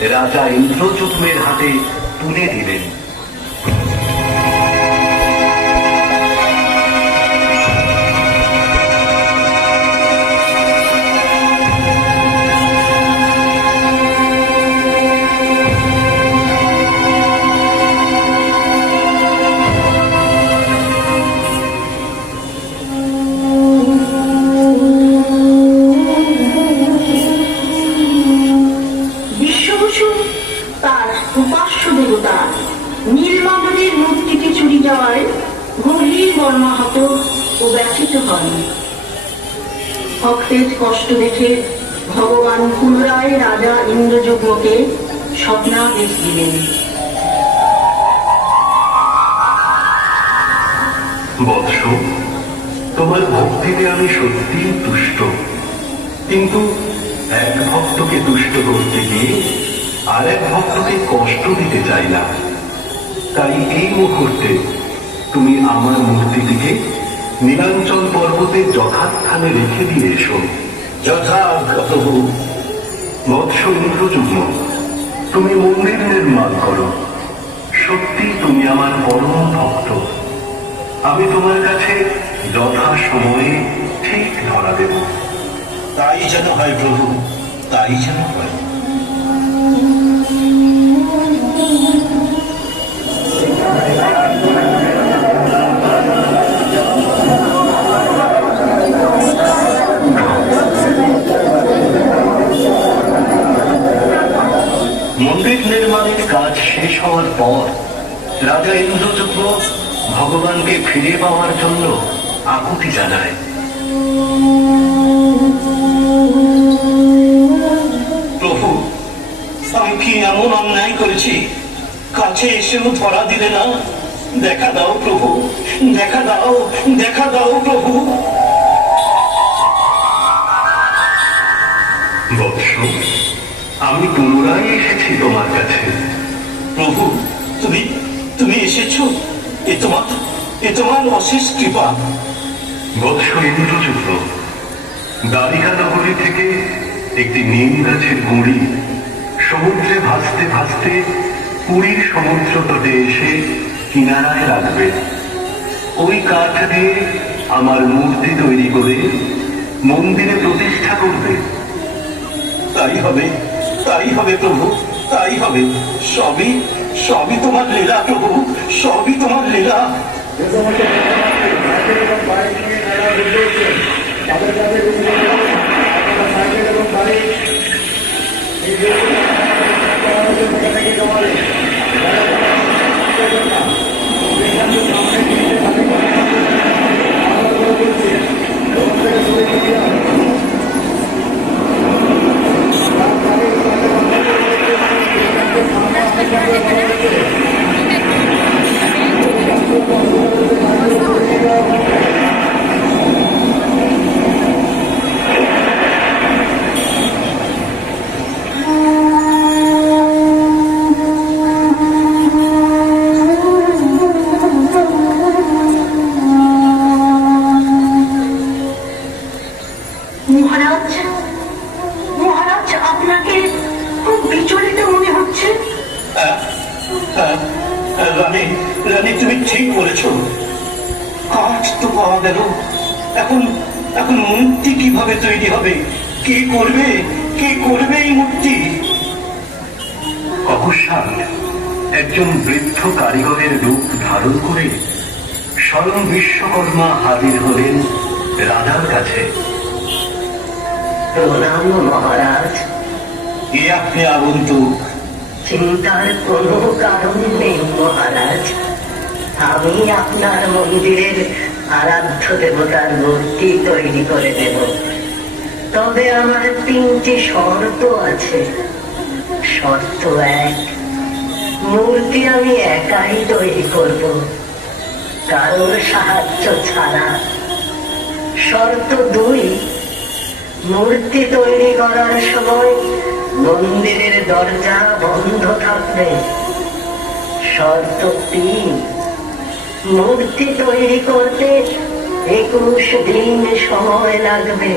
রাজা ইন্দ্রযুগ্মের হাতে তুলে দিলেন। উপাস্য দেবতা। নীলমাধবের মূর্তিটি চুরি যাওয়ায় গভীর মর্মাহত ও ব্যথিত হন। ভক্তের কষ্ট দেখে ভগবান পুনরায় রাজা ইন্দ্রযজ্ঞকে স্বপ্নাদেশ দিলেন। বৎস, তোমার ভক্তিতে আমি সত্যিই তুষ্ট। কিন্তু এক ভক্তকে তুষ্ট করতে গিয়ে আর এক ভক্তকে কষ্ট দিতে চাই না। তাই এই মুহূর্তে তুমি আমার মূর্তিটিকে নীলাঞ্চল পর্বতে যথাস্থানে রেখে দিয়ে এসো। প্রভু মৎস্য ইন্দ্রযুগ্ম, তুমি মন্দির নির্মাণ করো। সত্যি তুমি আমার পরম ভক্ত। আমি তোমার কাছে যথা সময়ে ঠিক ধরা দেব। তাই যেন হয় প্রভু, তাই যেন হয়। ভগবানকে ফিরে পাওয়ার জন্য আকুতি জানায়। প্রভু আমি কি এমন অন্যায় করেছি, কাছে এসেও ধরা দিলে না? দেখা দাও প্রভু, দেখা দাও দেখা দাও প্রভু। আমি পুনরায় এসেছি তোমার কাছে। প্রভু, তুমি তুমি এসেছ? এ তোমার এ তোমার অশেষ কৃপা। বৎস ইন্দ্রযুগ্ম দ্বারিকা নগরী থেকে একটি নিম গাছের গুঁড়ি সমুদ্রে ভাসতে ভাসতে পুরীর সমুদ্র তটে এসে কিনারায় রাখবে। ওই কাঠ দিয়ে আমার মূর্তি তৈরি করে মন্দিরে প্রতিষ্ঠা করবে। তাই হবে তাই হবে প্রভু, তাই হবে, সবই সবই তোমার লীলা প্রভু সবই তোমার লীলা। আপনাকে খুব বিচলিত মনে হচ্ছে। হ্যাঁ, হ্যাঁ, হ্যাঁ, রানী রানী তুমি ঠিক বলেছ। কাঠ তো পাওয়া গেল। এখন এখন মূর্তি কীভাবে তৈরি হবে? কে করবে? কে করবে এই মূর্তি? অকস্মাৎ একজন বৃদ্ধ কারিগরের রূপ ধারণ করে স্বয়ং বিশ্বকর্মা হাজির হলেন রাজার কাছে। প্রণাম মহারাজ। এ আপনি আগন্তুক। চিন্তার কোনো কারণ নেই মহারাজ। আমি আপনার মন্দিরের আরাধ্য দেবতার মূর্তি তৈরি করে দেব তবে আমার তিনটি শর্ত আছে। শর্ত এক, মূর্তি আমি একাই তৈরি করব। কারোর সাহায্য ছাড়া। শর্ত দুই, মূর্তি তৈরি করার সময় মন্দিরের দরজা বন্ধ থাকবে। শর্ত মূর্তি তৈরি করতে একুশ দিন সময় লাগবে।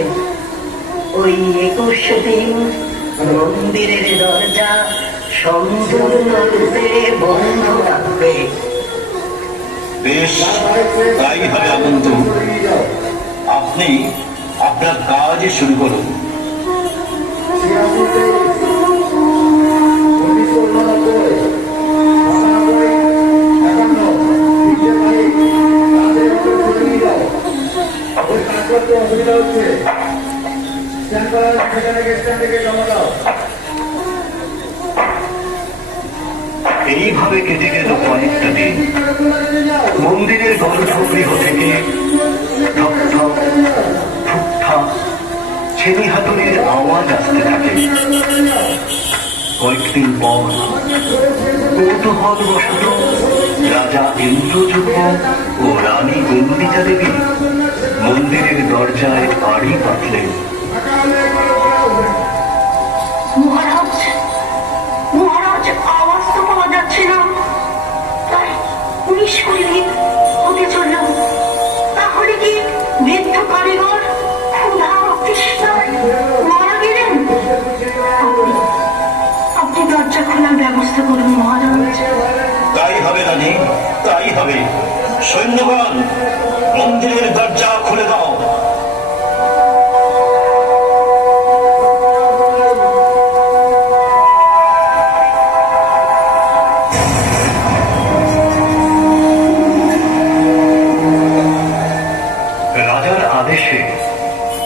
ওই একুশ দিন মন্দিরের দরজা সম্পূর্ণ রূপে বন্ধ রাখবে বেশ, তাই হবে আনন্দ। আপনি আপনার কাজ শুরু করুন অসুবিধা হচ্ছে স্ট্যান্ড করা সেখানে গিয়ে স্ট্যান্ড থেকে জমা দাও এইভাবে কেটে গেল কয়েকটা দিন। মন্দিরের গর্ভগৃহ থেকে ছেনি হাতুড়ির আওয়াজ আসতে থাকে। কয়েকদিন পর কৌতূহল বশত রাজা ইন্দ্রযুগ্ম ও রানী গন্ডিতা দেবী মন্দিরের দরজায় আড়ি পাতলেন। তাহলে কি বৃদ্ধ কারিগর ক্ষুধা তৃষ্ণায় গেলেন? আপনি দরজা খোলার ব্যবস্থা করুন, মহারাজ। তাই হবে রানী, তাই হবে। সৈন্যগণ, মন্দিরের দরজা খুলে দাও।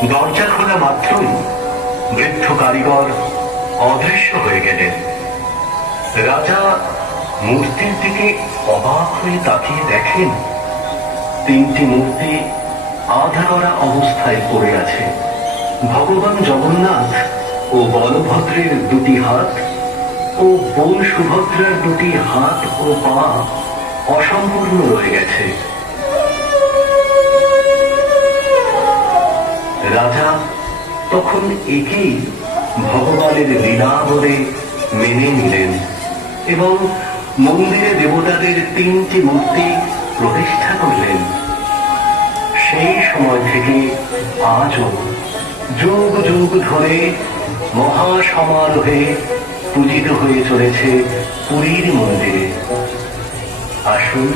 দরজা খোলা মাত্রই বৃদ্ধ কারিগর অদৃশ্য হয়ে গেলেন। রাজা মূর্তির দিকে অবাক হয়ে তাকিয়ে দেখেন, তিনটি মূর্তি আধাররা অবস্থায় পড়ে আছে। ভগবান জগন্নাথ ও বলভদ্রের দুটি হাত ও বোন সুভদ্রার দুটি হাত ও পা অসম্পূর্ণ রয়ে গেছে। তখন একেই ভগবানের লীলা বলে মেনে নিলেন এবং মন্দিরে দেবতাদের তিনটি মূর্তি প্রতিষ্ঠা করলেন। সেই সময় থেকে আজও যুগ যুগ ধরে মহা সমারোহে পূজিত হয়ে চলেছে পুরীর মন্দিরে। আসুন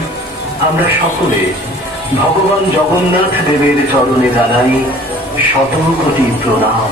আমরা সকলে ভগবান জগন্নাথ দেবের চরণে জানাই শত কোটি প্রণাম।